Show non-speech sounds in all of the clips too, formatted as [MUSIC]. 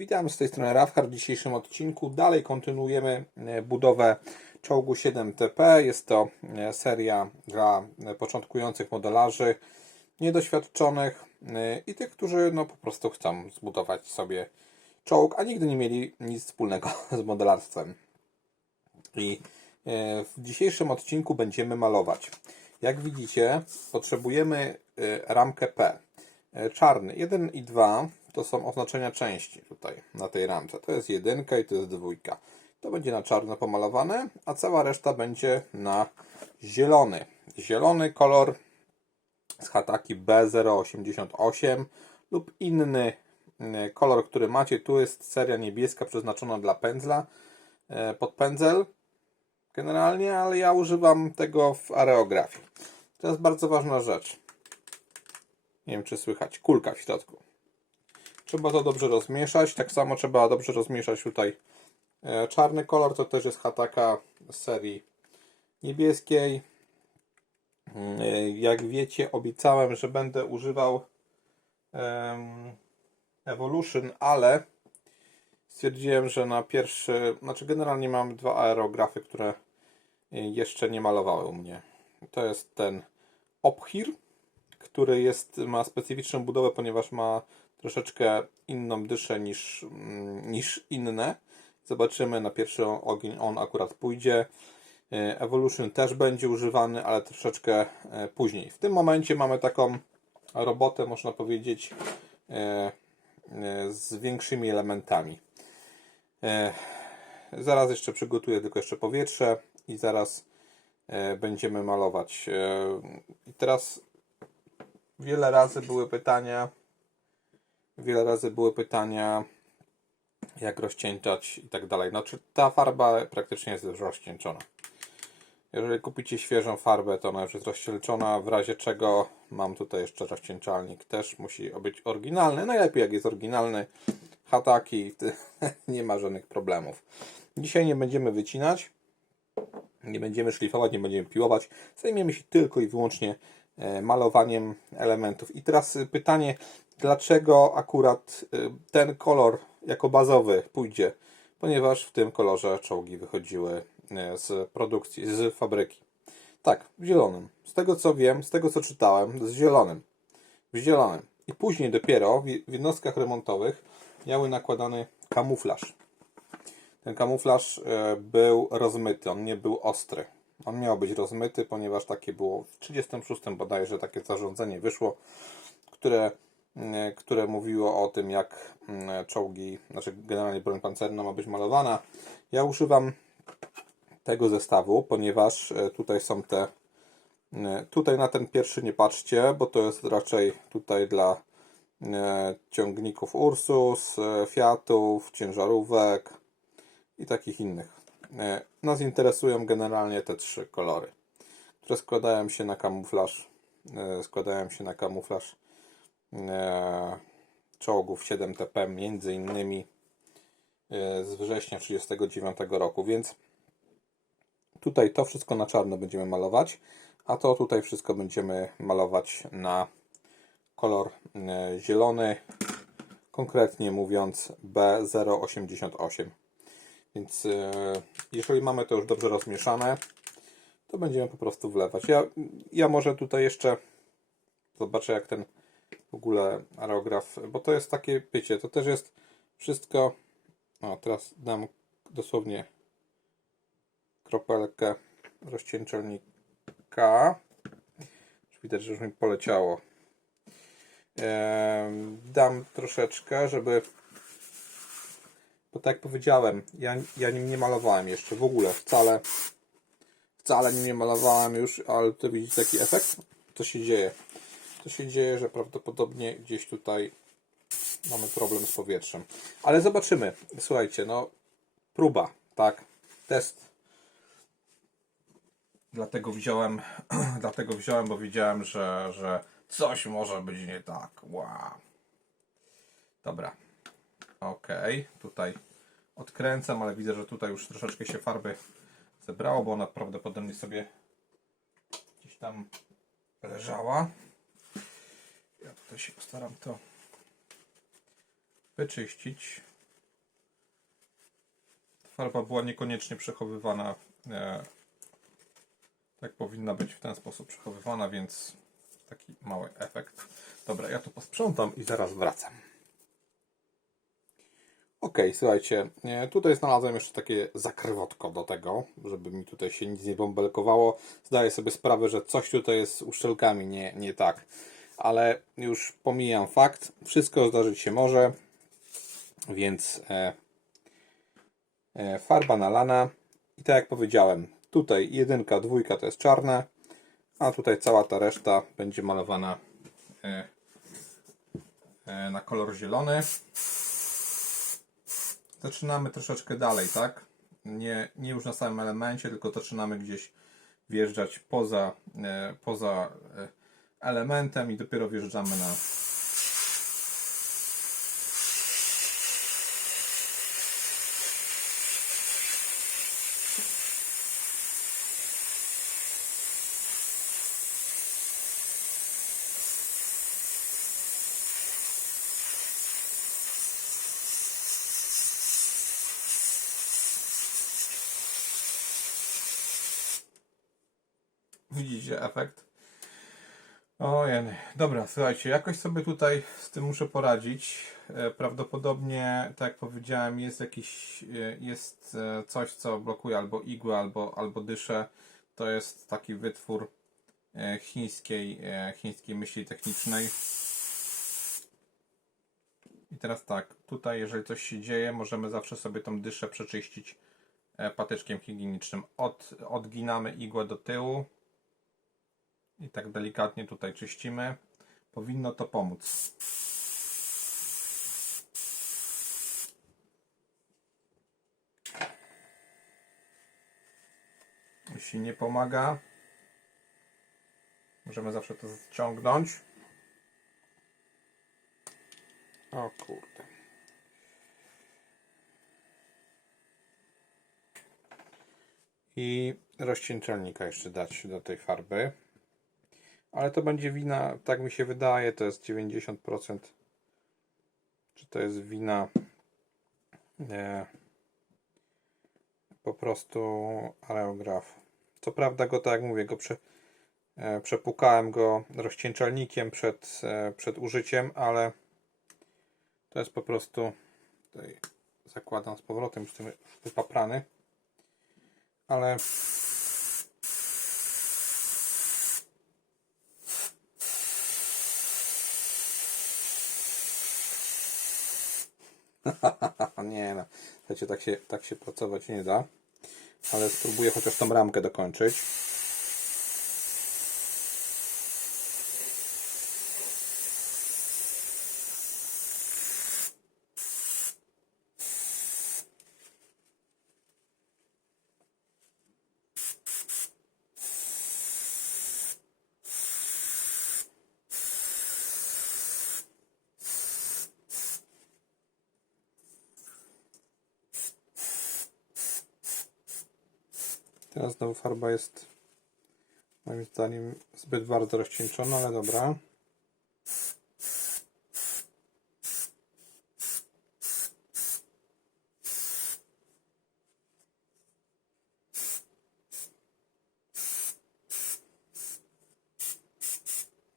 Witam z tej strony Rafhard. W dzisiejszym odcinku dalej kontynuujemy e, budowę czołgu 7TP. Jest to e, seria dla e, początkujących modelarzy, niedoświadczonych i tych, którzy no, po prostu chcą zbudować sobie czołg, a nigdy nie mieli nic wspólnego [LAUGHS] z modelarstwem. I w dzisiejszym odcinku będziemy malować. Jak widzicie, potrzebujemy ramkę P. Czarny 1 i 2 to są oznaczenia części tutaj na tej ramce. To jest jedynka i to jest dwójka. To będzie na czarno pomalowane, a cała reszta będzie na zielony. Zielony kolor z hataki B088 lub inny e, kolor, który macie. Tu jest seria niebieska przeznaczona dla pędzla e, pod pędzel generalnie, ale ja używam tego w areografii. To jest bardzo ważna rzecz. Nie wiem, czy słychać. Kulka w środku. Trzeba to dobrze rozmieszać. Tak samo trzeba dobrze rozmieszać tutaj e, czarny kolor. To też jest hataka z serii niebieskiej. Mm, e, Jak wiecie, obiecałem, że będę używał Evolution, ale stwierdziłem, że na pierwszy, znaczy generalnie mam dwa aerografy, które e, jeszcze nie malowały u mnie. To jest ten Ophir, który jest, ma specyficzną budowę, ponieważ ma troszeczkę inną dyszę niż, mm, niż inne. Zobaczymy, na pierwszy ogień on akurat pójdzie. E, Evolution też będzie używany, ale troszeczkę e, później. W tym momencie mamy taką robotę, można powiedzieć, e, z większymi elementami. Zaraz jeszcze przygotuję tylko jeszcze powietrze i zaraz będziemy malować. I teraz wiele razy były pytania, wiele razy były pytania, jak rozcieńczać i tak dalej. No, czy ta farba praktycznie jest już rozcieńczona. Jeżeli kupicie świeżą farbę, to ona już jest rozcieńczona, w razie czego mam tutaj jeszcze rozcieńczalnik. Też musi być oryginalny. Najlepiej jak jest oryginalny. Hataki, [LAUGHS] nie ma żadnych problemów. Dzisiaj nie będziemy wycinać, nie będziemy szlifować, nie będziemy piłować. Zajmiemy się tylko i wyłącznie e, malowaniem elementów. I teraz pytanie, dlaczego akurat y, ten kolor jako bazowy pójdzie? Ponieważ w tym kolorze czołgi wychodziły e, z produkcji, z fabryki. Tak, w zielonym. Z tego co wiem, z tego co czytałem, z zielonym. W zielonym. I później dopiero w jednostkach remontowych miały nakładany kamuflaż. Ten kamuflaż e, był rozmyty, on nie był ostry. On miał być rozmyty, ponieważ takie było w 36 bodajże takie zarządzenie wyszło, które, które mówiło o tym, jak mm, czołgi, znaczy generalnie broń pancerna ma być malowana. Ja używam tego zestawu, ponieważ e, tutaj są te e, tutaj na ten pierwszy nie patrzcie, bo to jest raczej tutaj dla e, ciągników Ursus, e, Fiatów, ciężarówek i takich innych. E, Nas interesują generalnie te trzy kolory, które składają się na kamuflaż, e, składają się na kamuflaż e, czołgów 7TP, między innymi e, z września 1939 roku, więc tutaj to wszystko na czarno będziemy malować, a to tutaj wszystko będziemy malować na kolor e, zielony, konkretnie mówiąc B088. Więc e, jeżeli mamy to już dobrze rozmieszane, to będziemy po prostu wlewać. Ja, ja może tutaj jeszcze zobaczę jak ten w ogóle aerograf, bo to jest takie, wiecie, to też jest wszystko, o teraz dam dosłownie kropelkę rozcieńczalnika. Widać, że już mi poleciało. Dam troszeczkę, żeby bo tak jak powiedziałem, ja, ja nim nie malowałem jeszcze w ogóle, wcale wcale nim nie malowałem już, ale to widzicie taki efekt? Co się dzieje? To się dzieje, że prawdopodobnie gdzieś tutaj mamy problem z powietrzem. Ale zobaczymy. Słuchajcie, no próba, tak? Test. Dlatego wziąłem, [CLEARS THROAT] dlatego wziąłem, bo widziałem, że, że coś może być nie tak. Wow. Dobra. Ok, tutaj odkręcam, ale widzę, że tutaj już troszeczkę się farby zebrało, bo ona prawdopodobnie sobie gdzieś tam leżała. Ja tutaj się postaram to wyczyścić. farba była niekoniecznie przechowywana e, tak powinna być w ten sposób przechowywana, więc taki mały efekt. Dobra, ja to posprzątam i zaraz wracam. Ok, słuchajcie, e, tutaj znalazłem jeszcze takie zakrywotko do tego, żeby mi tutaj się nic nie bąbelkowało. Zdaję sobie sprawę, że coś tutaj jest z uszczelkami nie, nie tak, ale już pomijam fakt, wszystko zdarzyć się może, więc e, e, farba nalana i tak jak powiedziałem, tutaj jedynka, dwójka to jest czarne, a tutaj cała ta reszta będzie malowana e, e, na kolor zielony. Zaczynamy troszeczkę dalej, tak? Nie, nie już na samym elemencie, tylko zaczynamy gdzieś wjeżdżać poza, e, poza e, elementem i dopiero wjeżdżamy na, Widzicie efekt? Ojej, dobra, słuchajcie, jakoś sobie tutaj z tym muszę poradzić. E, Prawdopodobnie, tak jak powiedziałem, jest jakiś, e, jest e, coś, co blokuje albo igłę, albo, albo dyszę. To jest taki wytwór chińskiej, chińskiej myśli technicznej. I teraz tak, tutaj jeżeli coś się dzieje, możemy zawsze sobie tą dyszę przeczyścić patyczkiem higienicznym. Od, odginamy igłę do tyłu i tak delikatnie tutaj czyścimy. Powinno to pomóc. Jeśli nie pomaga, możemy zawsze to ściągnąć. O kurde. I rozcieńczalnika jeszcze dać do tej farby. Ale to będzie wina, tak mi się wydaje, to jest 90%. Czy to jest wina po prostu areografu. Co prawda go, tak jak mówię, go prze, e, przepukałem go rozcieńczalnikiem przed, e, przed użyciem, ale to jest po prostu zakładam z powrotem, już tym wypaprany. Ale [LAUGHS] nie no, słuchajcie, tak się, tak się pracować nie da. Ale spróbuję chociaż tą ramkę dokończyć. Teraz znowu farba jest moim zdaniem zbyt bardzo rozcieńczona, ale dobra.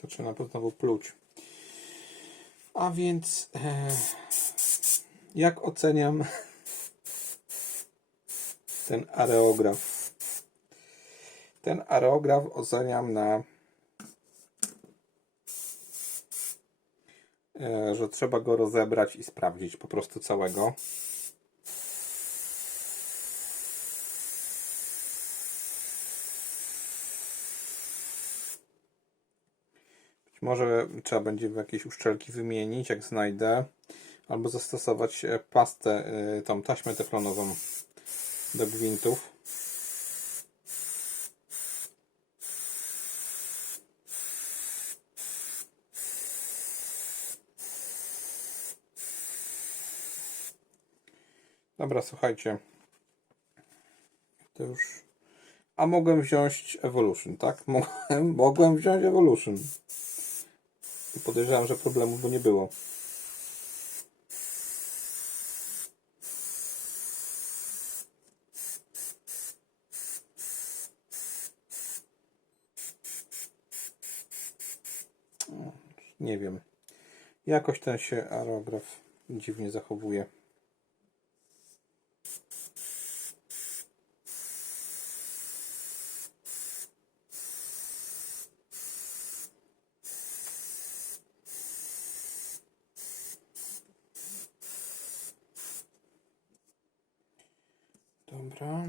To znowu pluć. A więc e, jak oceniam [LAUGHS] ten areograf? Ten areograf oceniam na, e, że trzeba go rozebrać i sprawdzić po prostu całego. Być może trzeba będzie jakieś uszczelki wymienić, jak znajdę, albo zastosować e, pastę, e, tą taśmę teflonową do gwintów. Dobra, słuchajcie. To już... A mogłem wziąć Evolution, tak? [LAUGHS] Mogłem, mogłem wziąć Evolution. I podejrzewam, że problemu by nie było. nie wiem. Jakoś ten się aerograf dziwnie zachowuje. Dobra.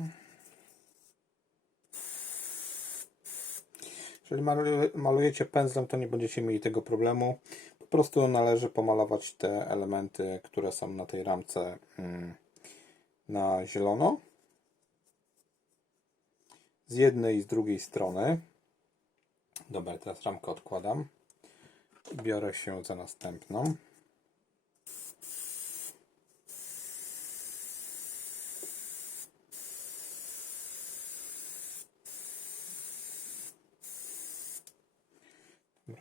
Jeżeli malu- malujecie pędzlem, to nie będziecie mieli tego problemu. Po prostu należy pomalować te elementy, które są na tej ramce mm, na zielono. Z jednej i z drugiej strony. Dobra, teraz ramkę odkładam. Biorę się za następną.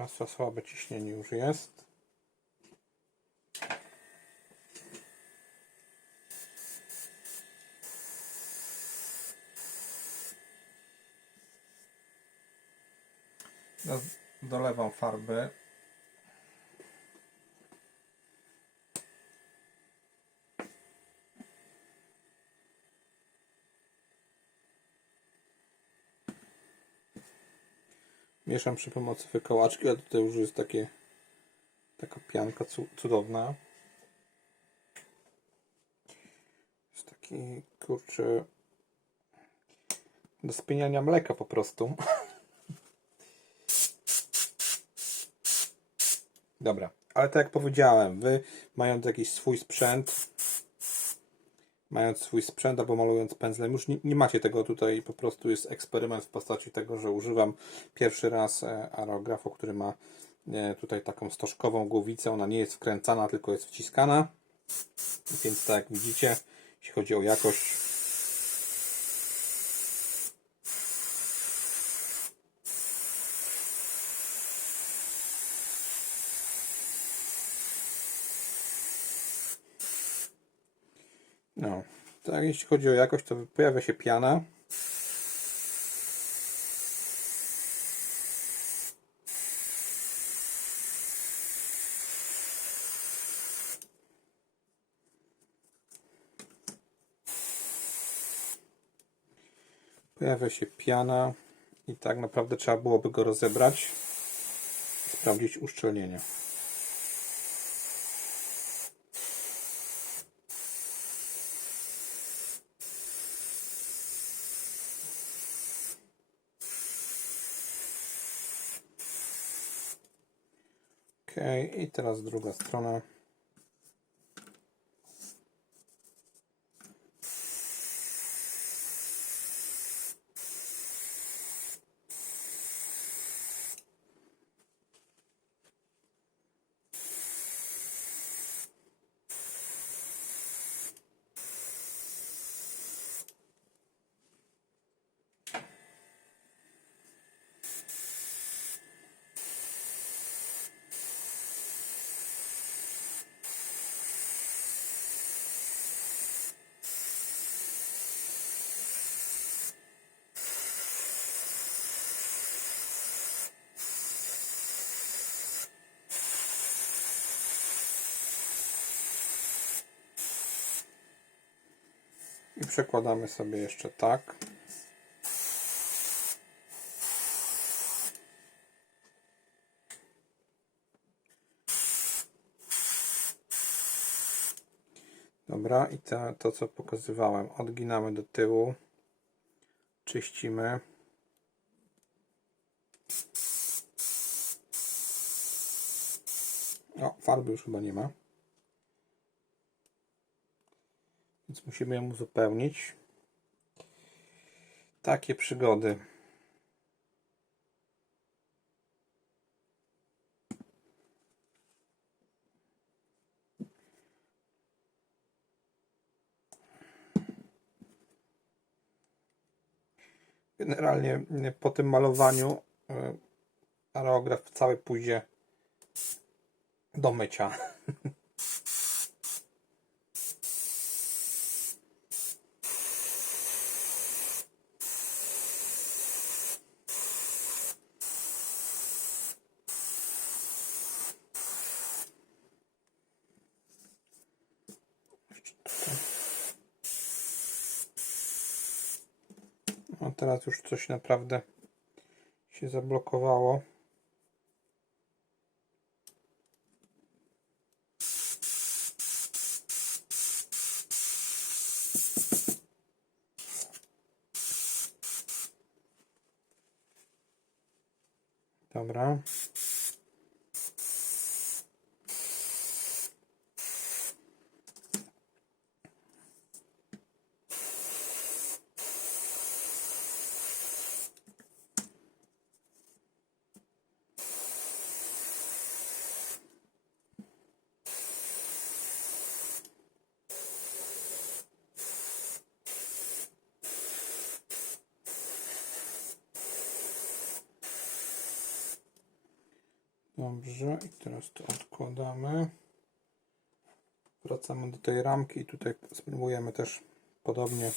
Za słabe ciśnienie już jest. Dolewam farby. Mieszam przy pomocy wykołaczki, a tutaj już jest takie taka pianka cu- cudowna. Jest taki kurczę do spieniania mleka po prostu. [LAUGHS] Dobra, ale tak jak powiedziałem, wy mając jakiś swój sprzęt, mając swój sprzęt albo malując pędzlem, już nie, nie macie tego tutaj, po prostu jest eksperyment w postaci tego, że używam pierwszy raz e, aerografu, który ma e, tutaj taką stożkową głowicę, ona nie jest wkręcana, tylko jest wciskana, więc tak jak widzicie, jeśli chodzi o jakość, no, tak jeśli chodzi o jakość, to pojawia się piana, Pojawia się piana i tak naprawdę trzeba byłoby go rozebrać, sprawdzić uszczelnienie. Ok, i teraz druga strona. I przekładamy sobie jeszcze tak. Dobra, i to, to co pokazywałem, odginamy do tyłu, czyścimy. O, farby już chyba nie ma. Więc musimy ją uzupełnić. Takie przygody. Generalnie y, po tym malowaniu y, aerograf cały pójdzie do mycia. [LAUGHS] No teraz już coś naprawdę się zablokowało. Dobra. Dobrze, i teraz to odkładamy. Wracamy do tej ramki i tutaj spróbujemy też podobnie.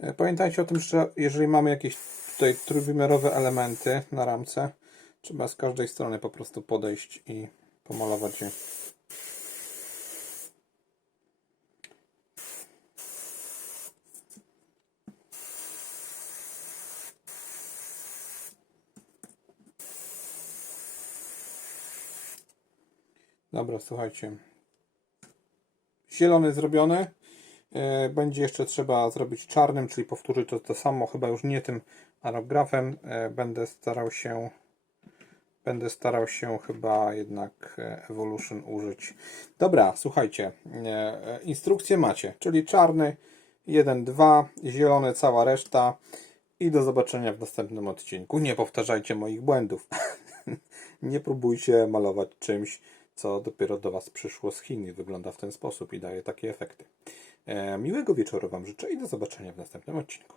E, Pamiętajcie o tym, że jeżeli mamy jakieś tutaj trójwymiarowe elementy na ramce, trzeba z każdej strony po prostu podejść i pomalować je. Dobra, słuchajcie. Zielony zrobiony. E, Będzie jeszcze trzeba zrobić czarnym, czyli powtórzyć to, to samo, chyba już nie tym aerografem. E, Będę starał się będę starał się chyba jednak e, Evolution użyć. Dobra, słuchajcie. Instrukcję macie, czyli czarny 1, 2, zielony cała reszta i do zobaczenia w następnym odcinku. Nie powtarzajcie moich błędów. [LAUGHS] nie próbujcie malować czymś, co dopiero do Was przyszło z Chin i wygląda w ten sposób i daje takie efekty. E, miłego wieczoru Wam życzę i do zobaczenia w następnym odcinku.